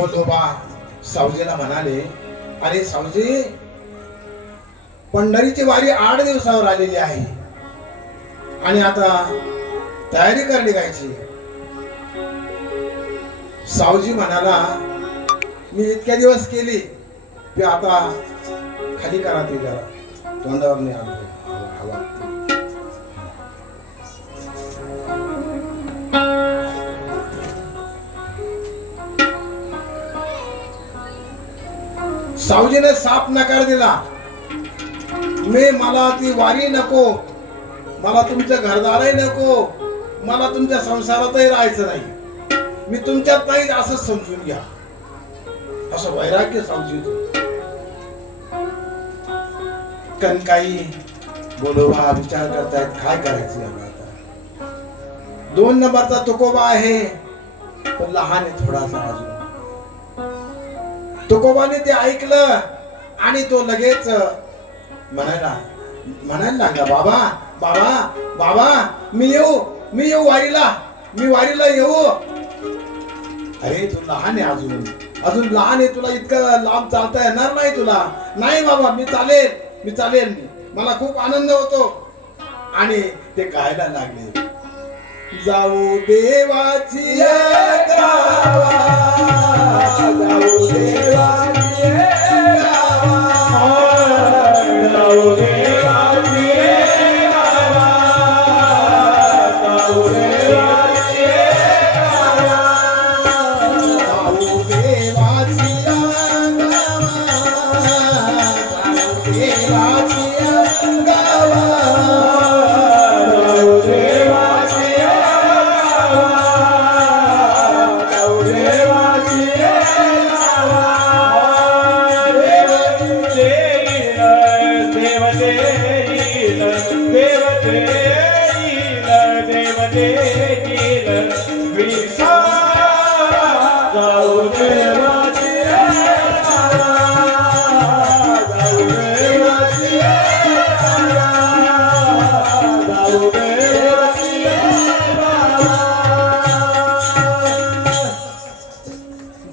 बोधोबा सावजीला म्हणाले, अरे सावजी, पंढरीची वारी 8 दिवसावर आलेली आहे आणि आता तयारी करणे गायची. सावजी म्हणाला, मी इतक्या दिवस केली की आता खाली करा ते जरा, तोंडावर नाही आलो हवा. सावजीने साफ नकार दिला, मला ती वारी नको, मला तुमचं घरदारही नको, मला तुमच्या संसारातही राहायचं नाही, मी तुमच्यात नाही असं समजून घ्या. असं वैराग्य सावजी. कनकाई बोलोबा विचार करतायत काय करायचं आता. 2 नंबरचा तुकोबा आहे पण लहान आहे थोडासा अजून. तुकोबाने ते ऐकलं आणि तो लगेच म्हणायला लागला, बाबा बाबा बाबा मी येऊ वारीला येऊ. अरे तू लहान आहे, अजून लहान आहे, तुला इतकं लांब चालता येणार नाही तुला. नाही बाबा मी चालेल मला खूप आनंद होतो. आणि ते गायला लागले, जाऊ देवाची गावा, जाऊ देवाची गावा, जाऊ देवाची गावा, जाऊ देवाची गावा, जाऊ देवाची गावा, जाऊ देवाची गावा,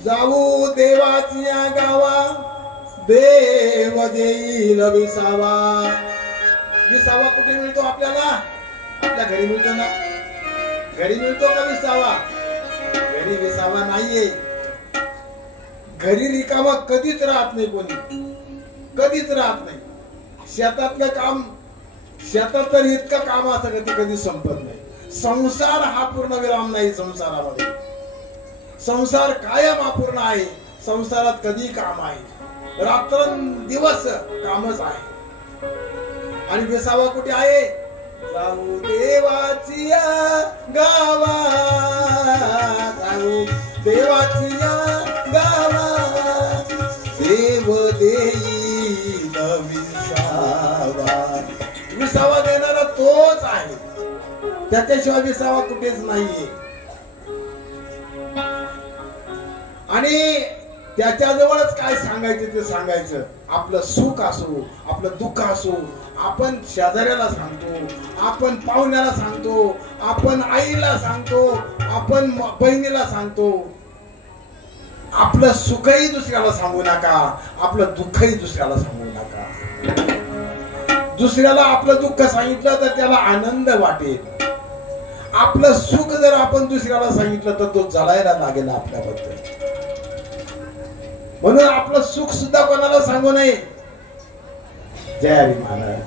जाऊ देवाची देव देईल विसावा. विसावा कुठे मिळतो आपल्याला? आपल्या घरी मिळतो ना. घरी मिळतो का विसावा? घरी विसावा नाहीये. घरी रिकामा कधीच राहत नाही कोणी, कधीच राहत नाही. शेतातलं काम, शेतात तर इतकं काम असतं की ते कधी संपत नाही. संसार हा पूर्ण विराम नाही. संसारामध्ये संसार कायम अपूर्ण आहे. संसारात कधी काम आहे, रात्रंदिवस कामच आहे. आणि विसावा कुठे आहे? जाऊ देवाची गावा, जाऊ देवाची गावा, देव देईल विसावा. विसावा देणारा तोच आहे, त्याच्याशिवाय विसावा कुठेच नाहीये. आणि त्याच्याजवळच काय सांगायचं ते सांगायचं. आपलं सुख असो, आपलं दुःख असो, आपण शेजाऱ्याला सांगतो, आपण पाहुण्याला सांगतो, आपण आईला सांगतो, आपण बहिणीला सांगतो. आपलं सुखही दुसऱ्याला सांगू नका, आपलं दुःखही दुसऱ्याला सांगू नका. दुसऱ्याला आपलं दुःख सांगितलं तर त्याला आनंद वाटेल. आपलं सुख जर आपण दुसऱ्याला सांगितलं तर तो जळायला लागेल आपल्याबद्दल. म्हणून आपलं सुख सुद्धा कोणाला सांगू नये. जय हरी महाराज.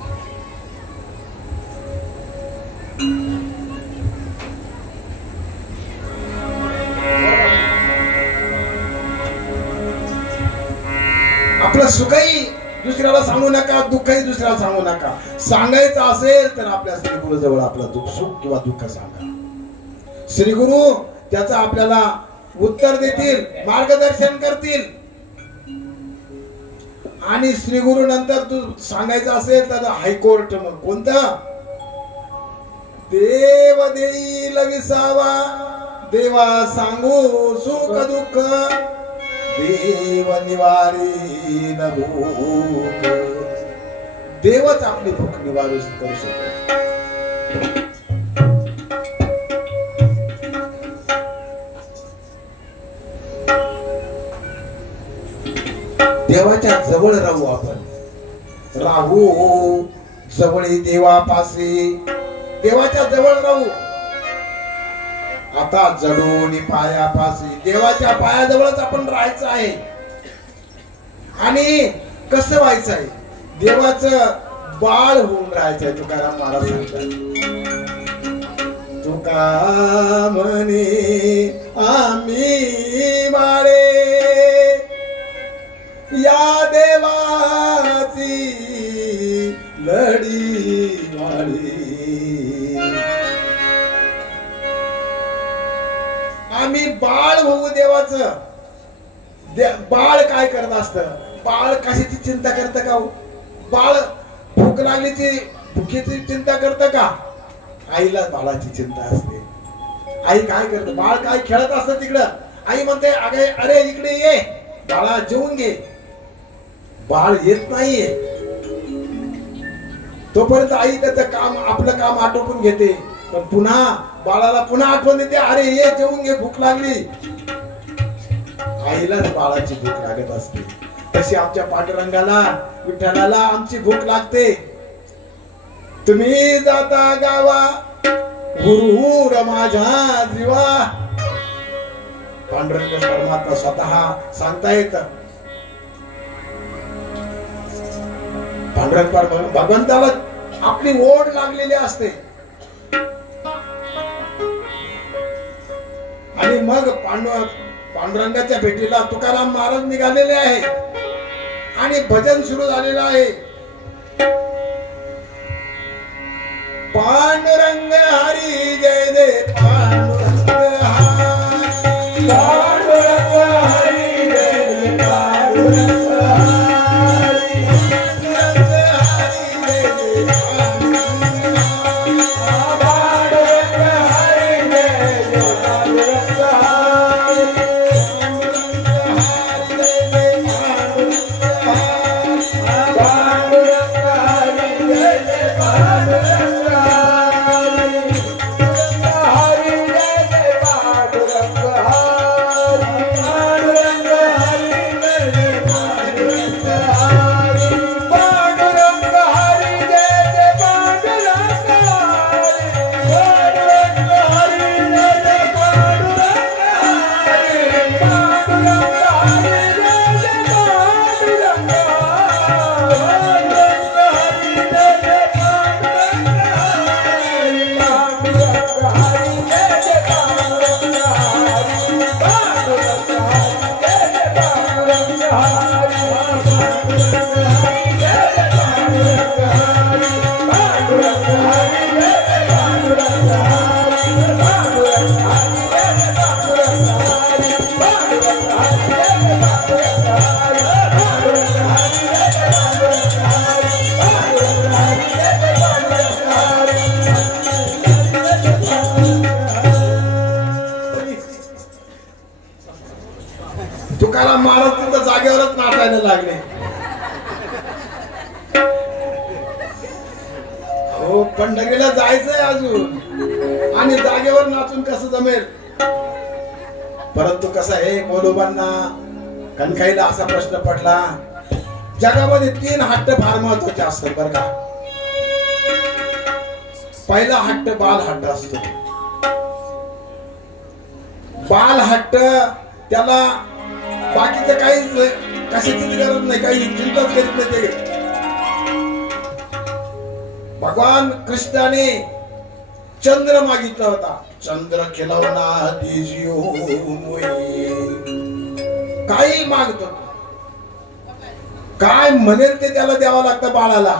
आपलं सुखही दुसऱ्याला सांगू नका, दुःखही दुसऱ्याला सांगू नका. सांगायचं असेल तर आपल्या श्रीगुरु जवळ आपलं सुख किंवा दुःख सांगा. श्रीगुरु त्याचं आपल्याला उत्तर देतील, मार्गदर्शन करतील. आणि श्रीगुरु नंतर तू सांगायचं असेल तर हायकोर्ट, मग कोणतं? देव देईल विसावा, देवा सांगू सुख दुःख, देव निवारी भूक. देवच आपली भूक निवारू करू शकतो. देवाच्या जवळ राहू, आपण राहू जवळी देवापाशी, देवाच्या जवळ राहू. आता जडोनी पायापाशी, देवाच्या पायाजवळच आपण राहायचं आहे. आणि कसं व्हायचं आहे? देवाचं बाळ होऊन राहायचंय. तुकाराम महाराज सांगतात, तुका म्हणे आम्ही बाळे या देवाची लढी वाळी. आम्ही बाळ होऊ देवाचं. बाळ काय करत असतं? बाळ कशाची चिंता करतं का? बाळ भूक लागलीची भुकेची चिंता करतं का? आईला बाळाची चिंता असते. आई काय करते? बाळ काय खेळत असतं तिकडं, आई म्हणते अगे अरे इकडे ये बाळा, जेवून घे. बाळ येत नाहीये तोपर्यंत आई त्याचं काम, आपलं काम आटोपून घेते. पण पुन्हा बाळाला पुन्हा आठवण देते, अरे ये जेवून घे, भूक लागली. आईलाच बाळाची भूक लागत असते. तशी आमच्या पांडुरंगाला, विठ्ठलाला आमची भूक लागते. तुम्ही जाता गावा हुरहुर माझ्या जीवा. पांडुरंग परमात्मा स्वतः सांगता येत. पांडुरंग भगवंताला आपली ओढ लागलेली असते. आणि मग पांडुरंगाच्या भेटीला तुकाराम महाराज निघालेले आहे आणि भजन सुरू झालेलं आहे. पांडुरंग हरी जय जय पांडुरंग हरी, पांडुरंग हरी जय जय पांडुरंग हरी, पांडुरंग हरी जय जय पांडुरंग हरी, पांडुरंग हरी जय जय पांडुरंग तुकाराम महाराज तिथं जागेवरच नाचायला लागले. हो, पंढरीला जायचंय अजून आणि जागेवर नाचून कसं जमेल? परंतु कसं आहे, मोलोबांना कणखाईला असा प्रश्न पडला. जगामध्ये 3 हट्ट फार महत्वाचे असतात बरं का. पहिला हट्ट बाल हट्ट असतो. बाल हट्ट त्याला बाकीचं काहीच कशाचीच गरज नाही, काही चिंताच करीत नाही. ते भगवान कृष्णाने चंद्र मागितला होता. चंद्र खिलवना दीजियो मोई. काही मागतो, काय म्हणेल ते त्याला द्यावं लागतं बाळाला.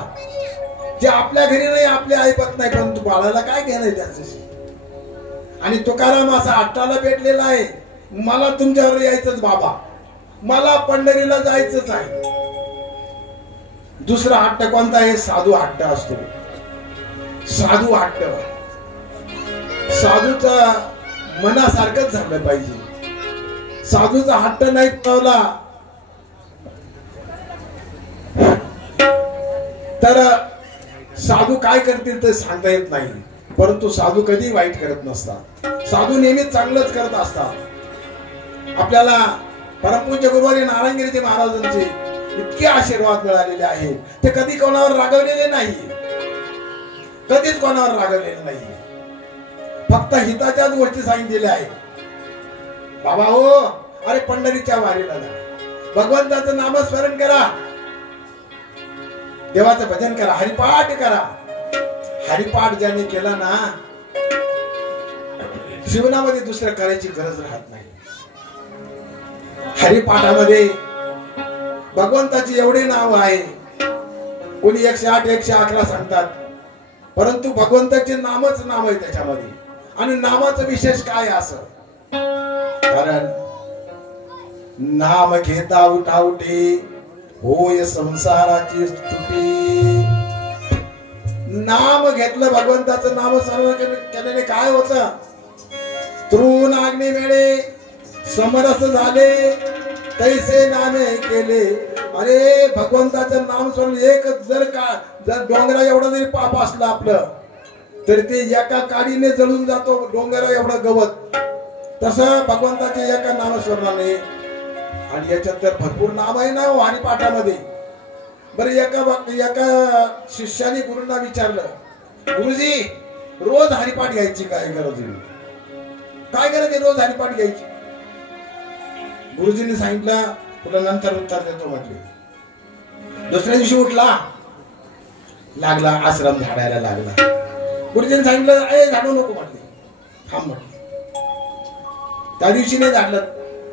जे आपल्या घरी नाही, आपले ऐपत नाही, परंतु बाळाला काय घेणं त्याच्याशी. आणि तुकाराम असा हट्टाला भेटलेला आहे, मला तुमच्यावर यायचंच बाबा, मला पंढरीला जायचंच आहे. दुसरा हट्ट कोणता आहे? साधू हट्ट असतो. साधू हट्ट, साधूचा मनासारखंच झालं पाहिजे. साधूचा हट्ट नाही पावला तर साधू काय करतील ते सांगता येत नाही. परंतु साधू कधी वाईट करत नसतात. साधू नेहमी चांगलंच करत असतात. आपल्याला परमपूज्य गुरुवारी नारायणगिरीचे महाराजांचे इतके आशीर्वाद मिळालेले आहेत. ते कधी कोणावर रागवलेले नाही, कधीच कोणावर रागवलेले नाही. फक्त हिताच्याच गोष्टी सांगितलेल्या आहेत. बाबा हो, अरे पंढरीच्या वारीला जा, भगवंताचं नामस्मरण करा, देवाचं भजन करा, हरिपाठ करा. हरिपाठ ज्याने केला ना, जीवनामध्ये दुसरं करायची गरज राहत नाही. हरिपाठामध्ये भगवंताची एवढे नाव आहे. कोणी 108 111 सांगतात, परंतु भगवंताचे नामच नाम आहे त्याच्यामध्ये. आणि नामाचं विशेष काय असं, कारण नाम घेता उठाउठी होय संसाराची स्तुती. नाम घेतलं, भगवंताचं नाम स्मरण केल्याने काय होतं, तृण अग्नी वेळे समरस झाले तैसे नामे केले. अरे भगवंताचं नाम स्मरण एक जर डोंगरा एवढा जरी पाप असलं आपलं, तर ते एका काडीने जळून जातो डोंगरा एवढं गवत. तसं भगवंताच्या एका नामस्मरणाने. आणि याच्यात तर भरपूर नाम आहे ना हरिपाठामध्ये. बरं, एका शिष्याने गुरुंना विचारलं, गुरुजी रोज हरिपाठ घ्यायची काय गरज आहे, काय गरज आहे रोज हरिपाठ घ्यायची. गुरुजींनी सांगितलं, तुला नंतर उत्तर देतो म्हटले. दुसऱ्या दिवशी उठला, लागला आश्रम झाडायला लागला. गुरुजींनी सांगितलं, ए झाडू नको म्हटले, थांब म्हटले. त्या दिवशी नाही झाडलं,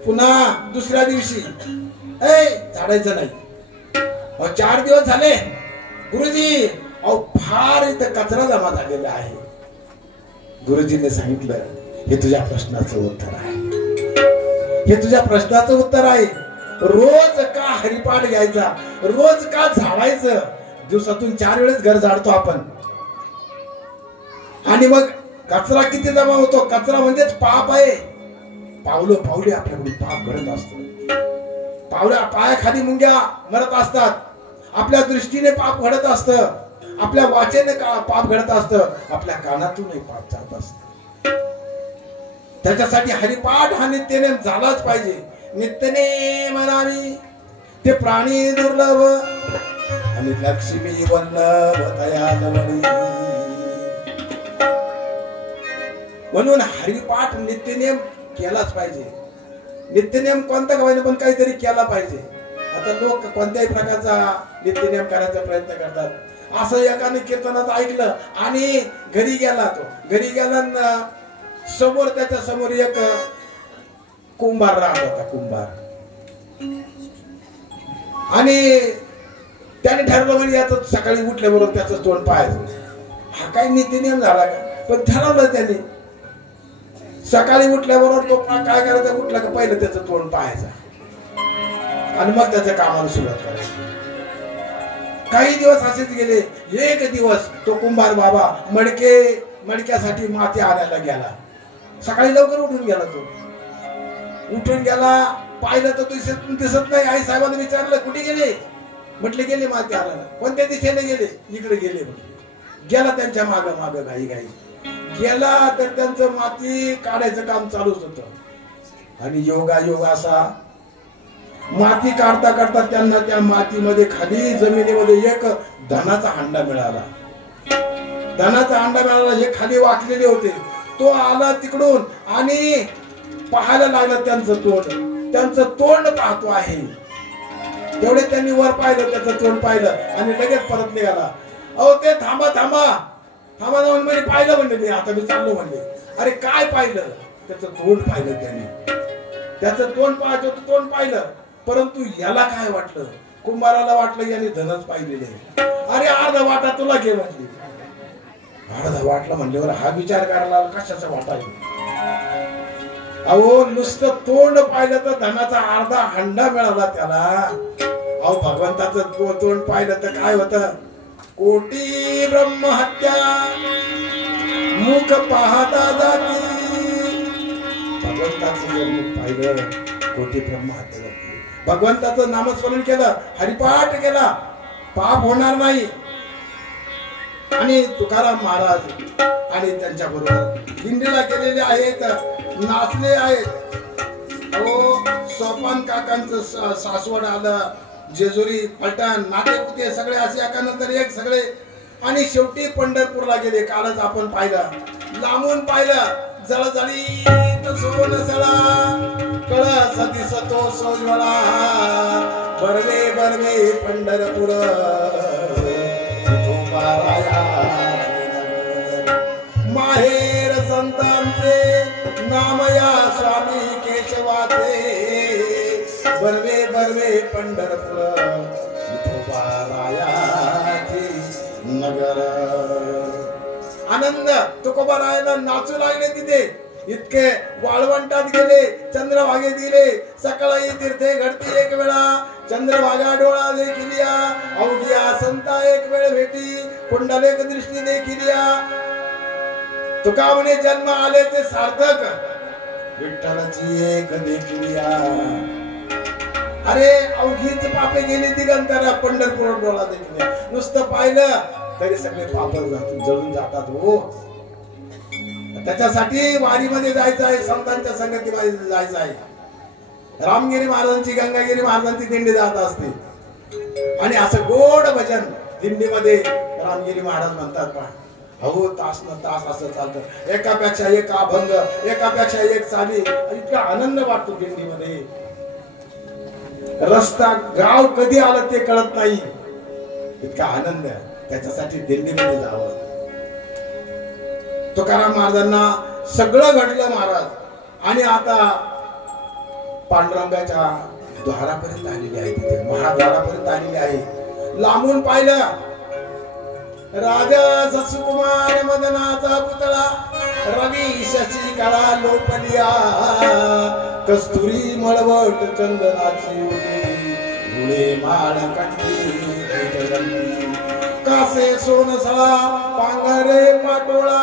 पुन्हा दुसऱ्या दिवशी ए झाडायचं नाही. 4 दिवस झाले, गुरुजी अहो फार इथं कचरा जमा झालेला आहे. गुरुजींनी सांगितलं, हे तुझ्या प्रश्नाचं उत्तर आहे, हे तुझ्या प्रश्नाचं उत्तर आहे. रोज का हरिपाठ घ्यायचा, रोज का झाडायचं. दिवसातून 4 वेळेस घर झाडतो आपण. आणि मग कचरा किती जमा होतो, कचरा म्हणजेच पाप आहे. पावले आपल्याकडून पाप घडत असत, पायाखाली मुंग्या मरत असतात, आपल्या दृष्टीने पाप घडत असत, आपल्या वाचेने पाप घडत असत, आपल्या कानातूनही पाप जात असत. त्याच्यासाठी हरिपाठ हा नित्यनेम झालाच पाहिजे. नित्यनेम म्हणावी ते प्राणी दुर्लभ आणि लक्ष्मी वल्लभ दयालवडी. म्हणून हरिपाठ नित्यनेम केलाच पाहिजे. नित्यनेम कोणता गावाने पण काहीतरी केला पाहिजे. आता लोक कोणत्याही प्रकारचा नित्यनेम करायचा प्रयत्न करतात. असं एकाने कीर्तनात ऐकलं आणि घरी गेला समोर त्याच्या समोर एक कुंभार राहत होता, कुंभार. आणि त्याने ठरवलं म्हणजे याचं सकाळी उठल्याबरोबर त्याचं तोंड पाहायचं. हा काही नित्यनेम झाला का, पण ठरवलं त्याने सकाळी उठल्याबरोबर तो काय करायचा, उठला का पहिलं त्याचं तोंड पाहायचा आणि मग त्याच्या कामाला सुरुवात करायची. काही दिवस असेच गेले. एक दिवस तो कुंभार बाबा मडक्यासाठी माती आणायला गेला. सकाळी लवकर उठून गेला. तो उठून गेला, पाहिलं तर दिसत नाही. आई साहेबांना विचारलं, कुठे गेले, म्हटले गेले माती आणायला. कोणत्या दिशेने गेले, इकडे गेले म्हटले. गेला त्यांच्या माग घाई गेला, तर त्यांचं माती काढायचं काम चालूच होतं. आणि योग असा माती काढता त्यांना त्या मातीमध्ये खाली जमिनीमध्ये एक धनाचा हांडा मिळाला. हे खाली वाकलेले होते. तो आला तिकडून आणि पाहायला लागला त्यांचं तोंड पाहतो आहे. तेवढे त्यांनी वर पाहिलं, त्याचं तोंड पाहिलं आणि लगेच परत निघाला. अहो ते थांबा म्हणजे पाहिलं म्हणले मी, आता मी चाललो म्हणले. अरे काय पाहिलं, त्याचं तोंड पाहिलं त्यांनी. त्याचं तोंड पाहायचं होतं, तोंड पाहिलं. परंतु याला काय वाटलं, कुंभाराला वाटलं याने धनच पाहिलेले. अरे अर्धा वाटा तुला घे म्हणले. अर्धा वाटला म्हणल्यावर हा विचार करायला कशाचा वाटा आहे. अहो नुसतं तोंड पाहिलं तर धनाचा अर्धा हंडा मिळाला त्याला. अहो भगवंताचं तोंड पाहिलं तर काय होतं, कोटी ब्रह्महत्या मुख पाहता जाती. भगवंताचं जर मुख पाहिलं, कोटी ब्रह्महत्या जाती. भगवंताचं नामस्मरण केलं, हरिपाठ केला, पाप होणार नाही. आणि तुकाराम महाराज आणि त्यांच्या बरोबर दिंडीला गेलेले आहेत, नाचले आहेत. अहो सोपान काकांचं सासवड आलं, जेजुरी पलटण नातेपुते सगळे असे एकानंतर एक सगळे आणि शेवटी पंढरपूरला गेले. कालच आपण पाहिलं, लांबून पाहिलं, जळजळीत सोनसळा कळस दिसतो सोज्वळा बर्वे बर्वे पंढरपूर माहेर संतांचे नाम या स्वामी केशवाचे बर्वे बर्वे पंढरपूर नगर. आनंद तुकोबारायाला नाचू लागले तिथे. इतके वाळवंटात गेले, चंद्रभागेत गेले. सकाळी तीर्थे घडती एक वेळा चंद्रभागा डोळा देखिलिया अवघिया संता एक वेळ भेटी कुंडलेक दृष्टी देखिलिया. तुका म्हणे जन्म आले ते सार्थक विठ्ठलाची एक देखिलिया. अरे अवघीच पापे गेली दिगंतरा पंढरपूर डोळा देखिलिया. नुसतं पाहिलं तरी सगळे पाप जळून जातात हो. त्याच्यासाठी वारीमध्ये जायचं आहे, संतांच्या संगतीमध्ये जायचं आहे. रामगिरी महाराजांची गंगागिरी महाराजांची दिंडी जात असते आणि असं गोड भजन दिंडीमध्ये रामगिरी महाराज म्हणतात. पण अहो तास न तास असं चालतं, एकापेक्षा एक अभंग, एकापेक्षा एक चाली. इतका आनंद वाटतो दिंडीमध्ये. रस्ता गाव कधी आलं ते कळत नाही, इतका आनंद. त्याच्यासाठी दिंडीमध्ये जावं. तुकाराम महाराजांना सगळं घडलं महाराज आणि आता पांडुरंगाच्या द्वारापर्यंत आलेली आहे, तिथे महाद्वारापर्यंत आलेली आहे. लांबून पाहिलं राजा ससुकुमार मदनाचा पुतळा रवी शशी कळा लोपलिया कस्तुरी मळवट चंदनाची धुळे माळ कंठी कासे सोनसळा पांघरे पाटोळा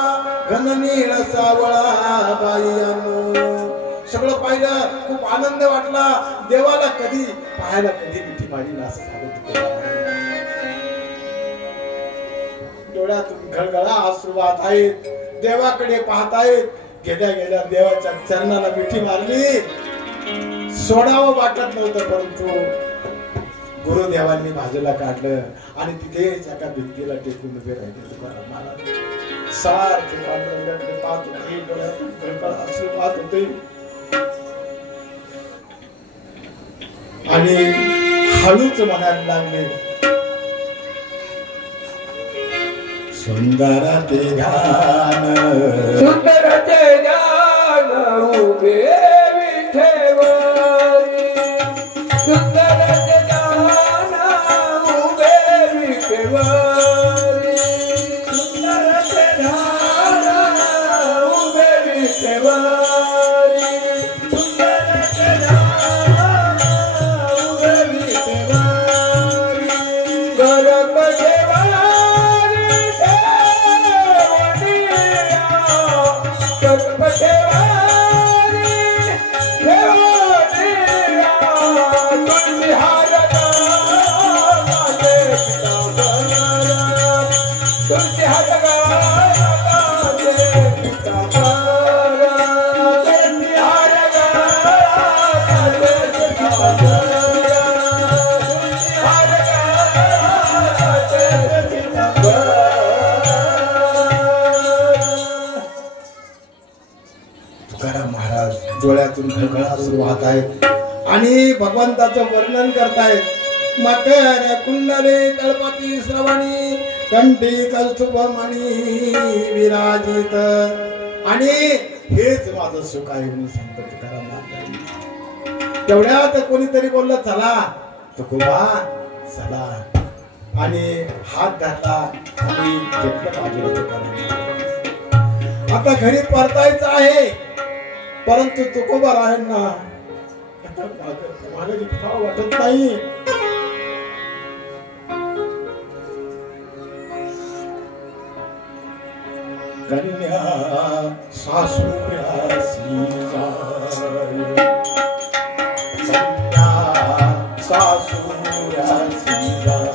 घन नीळ सावळा बाईयानो. सगळं पाहिलं, खूप आनंद वाटला. देवाला कधी पाहायला कधी मिठी मारी असं झालं. डोळ्यातून घळघळा अश्रू वाहत आहेत, देवाकडे पाहत आहेत. गेल्या गेल्या देवाच्या चरणाला मिठी मारली. सोडावं वाटत नव्हतं, परंतु गुरुदेवांनी बाजूला काढलं आणि तिथेच एका भिंतीला टेकून उभे राहिले तुकाराम महाराज. सारखे पांडुरंगाकडे पाहत होते, डोळ्यातून घळघळा अश्रू वाहत होते आणि हळूच म्हणायला लागले, सुंदर ते गान सुंदर ते गान उभे विठेवरी सुंदर ते गान उभे विठेवरी सुंदर ते गान उभे विठेवरी सुंदर ते गान उभे विठेवरी गरम डोळ्यातून घळघळा अश्रू वाहत आहेत आणि भगवंताचं वर्णन करतायत. मकर कुंडले तळपती श्रवणी कंठी कौस्तुभ मणी विराजित. आणि हेच माझं सुख आहे म्हणून सांगतो तुकाराम महाराज. तेवढ्यात कोणीतरी बोललं चला तुकोबा चला आणि हात धरला आणि घेतलं बाजूला तुकाराम. आता घरी परतायचं आहे, परंतु तुकोबारायांना मागे वाटत नाही. कन्या सासूयासी जाय, कन्या सासूयासी जाय,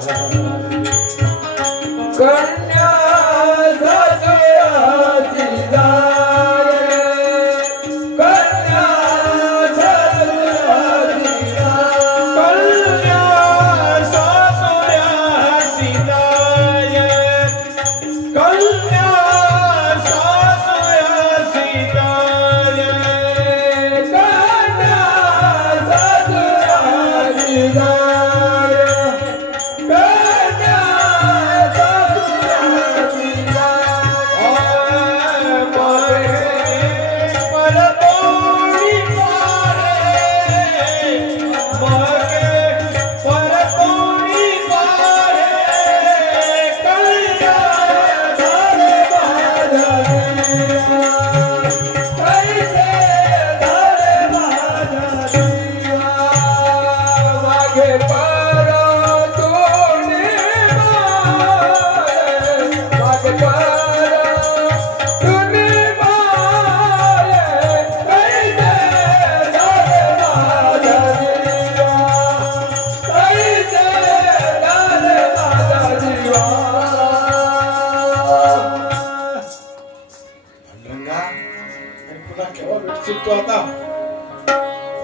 कन्या सासूयासी जाय. कन्या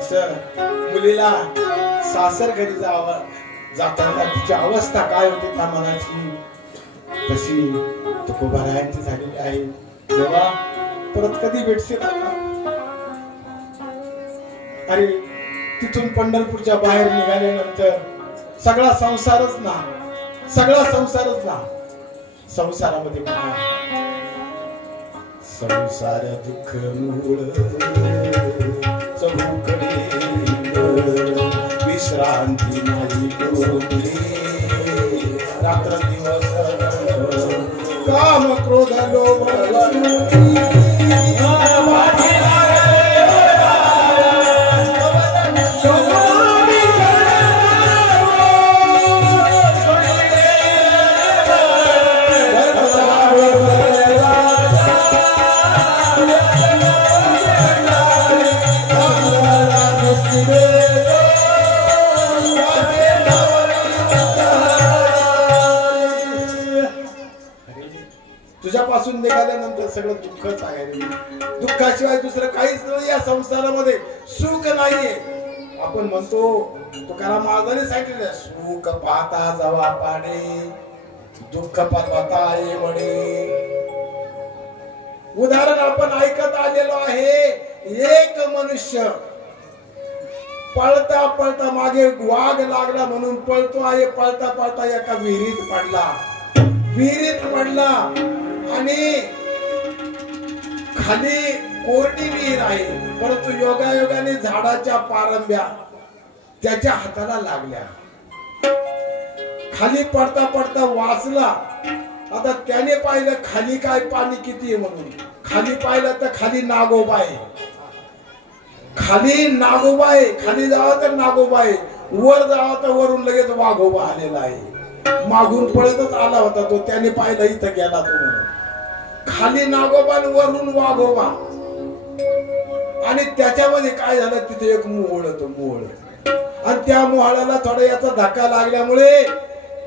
तसं मुलीला सासर घरी जाताना तिची अवस्था काय होती त्या मनाची तशी तुकोबारायांची झालेली आहे. देवा परत कधी भेटशील आता? अरे तिथून पंढरपूरच्या बाहेर निघाल्यानंतर सगळा संसारच ना, सगळा संसारच ना. संसारामध्ये संसार दुःख मूळ चहूकडे विश्रांती नाही कोणी रात्र दिवस काम क्रोध लोभ तुझ्यापासून निघाल्यानंतर सगळं दुःखच आहे. दुःखाशिवाय दुसरं काहीच नाही या संसारामध्ये. सुख नाहीये. आपण म्हणतो तुकाराम महाराजांनी सांगितलं सुख पाहता जवा पाडे दुःख पर्वता ये वडे. उदाहरण आपण ऐकत आलेलो आहे. एक मनुष्य पळता पळता मागे वाघ लागला म्हणून पळतो आहे. पळता पळता एका विहिरीत पडला. विहिरीत पडला आणि खाली कोरडी विहीर आहे परंतु योगायोगाने झाडाच्या पारंब्या त्याच्या हाताला लागल्या. खाली पडता पडता वाचला. आता त्याने पाहिलं खाली काय पाणी किती आहे म्हणून. खाली पाहिलं तर खाली नागोबा आहे. खाली नागोबा आहे. खाली जावं तर नागोबा आहे. वर जावं तर वरून लगेच वाघोबा आलेला आहे. मागून पळतच आला होता तो. त्याने पाहिलं इथं गेला तो म्हणून. खाली नागोबा वरून वाघोबा आणि त्याच्यामध्ये काय झालं तिथे एक मोहळ होतं. मोहळ आणि त्या मोहळाला थोडा याचा धक्का लागल्यामुळे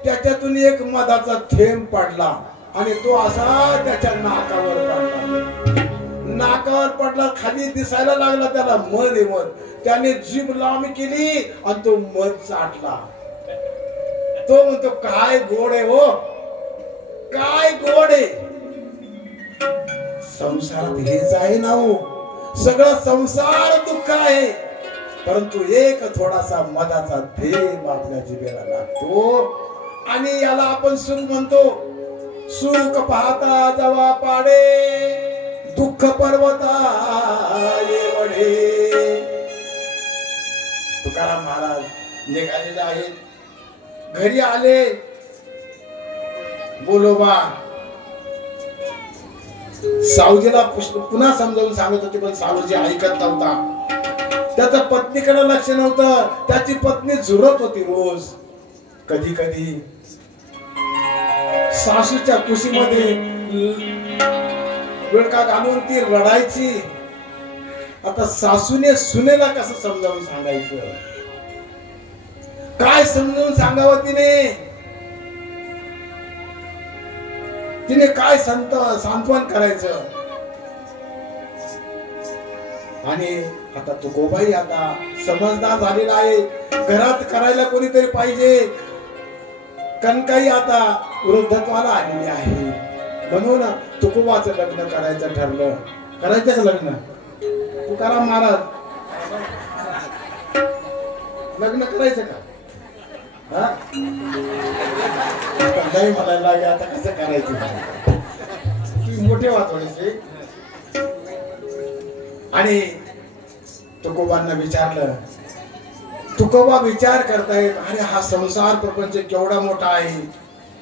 त्याच्यातून एक मधाचा थेंब पडला आणि तो असा त्याच्या नाकावर पडला. नाकावर पडला. खाली दिसायला लागला त्याला मध आहे मध. त्याने जीभ लांब केली आणि तो मध चाटला. तो म्हणतो काय गोड आहे हो, काय गोड आहे. संसारात हेच आहे ना हो. सगळं संसार दुःख आहे परंतु एक थोडासा मधाचा थेंब आपल्या जिभेला लागतो आणि याला आपण सुख म्हणतो. सुख पाहता जवा पाडे दुःख पर्वता ये वडे. तुकाराम महाराज निघालेले आहेत. घरी आले. बोलोबा सावजीला पुन्हा समजावून सांगत होते पण सावजी ऐकत नव्हता. त्याच्या पत्नीकडे लक्ष नव्हतं. त्याची पत्नी झुरत होती रोज. कधी कधी सासूच्या कुशीमध्ये विळका घालून ती रडायची. आता सासूने सुनेला कसं समजावून सांगायचं, काय समजावून सांगावं तिने काय सांत्वन करायचं. आणि आता तो गोबाई आता समजदार झालेला आहे. घरात करायला कोणीतरी पाहिजे. कणकाई आता वृद्धत्वाला आलेली आहे म्हणून तुकोबाचं लग्न करायचं ठरलं. करायचं का लग्न? तुकाराम महाराज लग्न करायचं का? नाही म्हणायला लागे आता कसं करायचं. मोठे वाचवायचे. आणि तुकोबांना विचारलं. तुकोबा विचार करतायत अरे हा संसार प्रपंच केवढा मोठा आहे.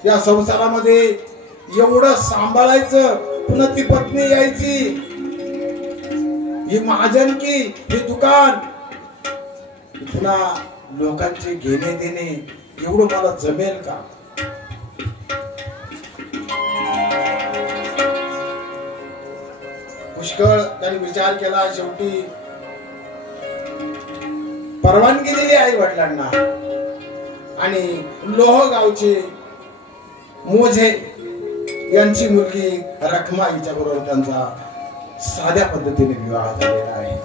या संसारामध्ये एवढं सांभाळायचं. पुन्हा ती पत्नी यायची, ही महाजनकी, हे दुकान, पुन्हा लोकांचे घेणे देणे, एवढं मला जमेल का? पुष्कळ त्यांनी विचार केला. शेवटी परवानगी दिली आई वडिलांना आणि लोहगावचे मोझे यांची मुलगी रखमा हिच्या बरोबर त्यांचा साध्या पद्धतीने विवाह झालेला आहे.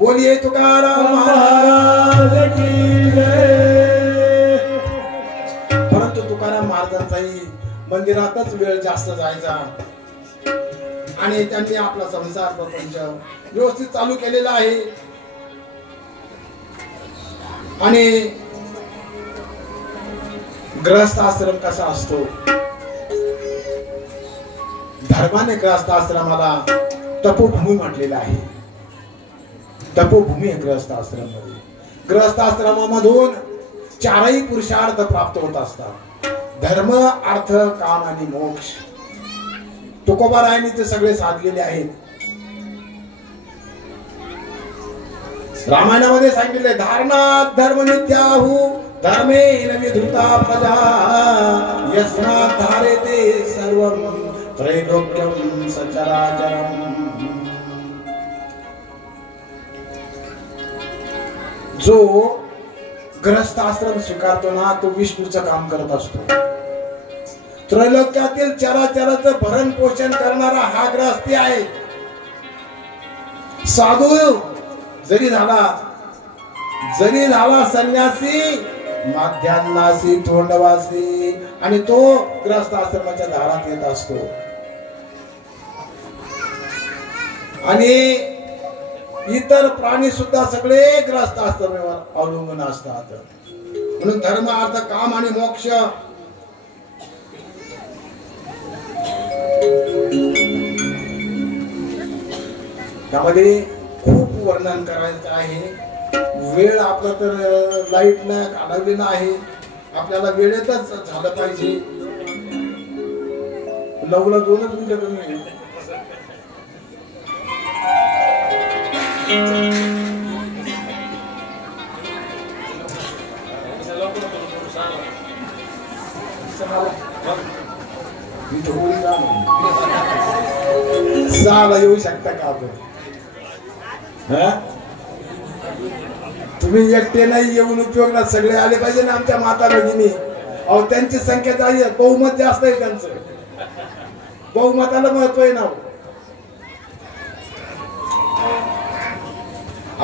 बोलिये तुकाराम महाराज की जय. परंतु तुकाराम महाराजांचाही मंदिरातच वेळ जास्त जायचा आणि त्यांनी आपला संसार प्रपंच व्यवस्थित चालू केलेला आहे. आणि गृहस्थ आश्रम कसा असतो, धर्माने गृहस्थ आश्रमाला तपोभूमी म्हटलेला आहे. तपोभूमी आहे गृहस्थ आश्रम मध्ये. गृहस्थ आश्रमामधून चारही पुरुषार्थ प्राप्त होत असतात, धर्म अर्थ काम आणि मोक्ष. तुकोबारायांनी ते सगळे साधलेले आहेत. रामायणामध्ये सांगितले धारणात धर्म नित्याहू धर्मे विधृता प्रजा यस्मात् धारेते सर्वं त्रैलोक्यं सचराचरम्. जो गृहस्थ आश्रम स्वीकारतो ना तो विष्णूचं काम करत असतो. त्रैलोक्यातील चराचराचं भरण पोषण करणारा हा गृहस्थी आहे. साधू जरी झाला संन्यासी माध्यान्नासी तोंडवासी आणि तो गृहस्थ आश्रमाच्या दारात येत असतो. आणि इतर प्राणी सुद्धा सगळे गृहस्थ आश्रमावर अवलंबून असतात. म्हणून धर्म अर्थ काम आणि मोक्ष त्यामध्ये खूप वर्णन करायचं आहे. वेळ आपला तर लाईटला घालवलेला आहे. आपल्याला वेळेतच झालं पाहिजे. लवला 2 मिनिटं कमी. सहाला येऊ शकता का आपण? तुम्ही एकटे नाही येऊन उपयोग ना, सगळे आले पाहिजे ना. आमच्या माता भगिनी अहो त्यांची संख्या जाईल, बहुमत जास्त आहे त्यांचं. बहुमताला महत्व आहे ना.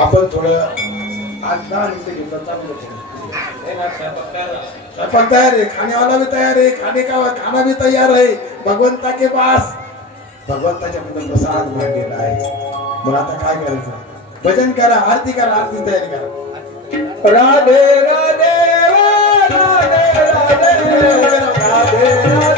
आपण थोडं 8-10 मिनिटं घेतलं चांगलं. स्वयंपाक तयार आहे, खानेवाला भी तयार आहे, खाना भी तयार आहे. भगवंता के पास भगवंताच्या बद्दल प्रसाद मांडलेला आहे. मग आता काय करायचं? भजन करा, आरती करा, आरती तयारी करा. राधे राधे राधे राधे राधे राधे.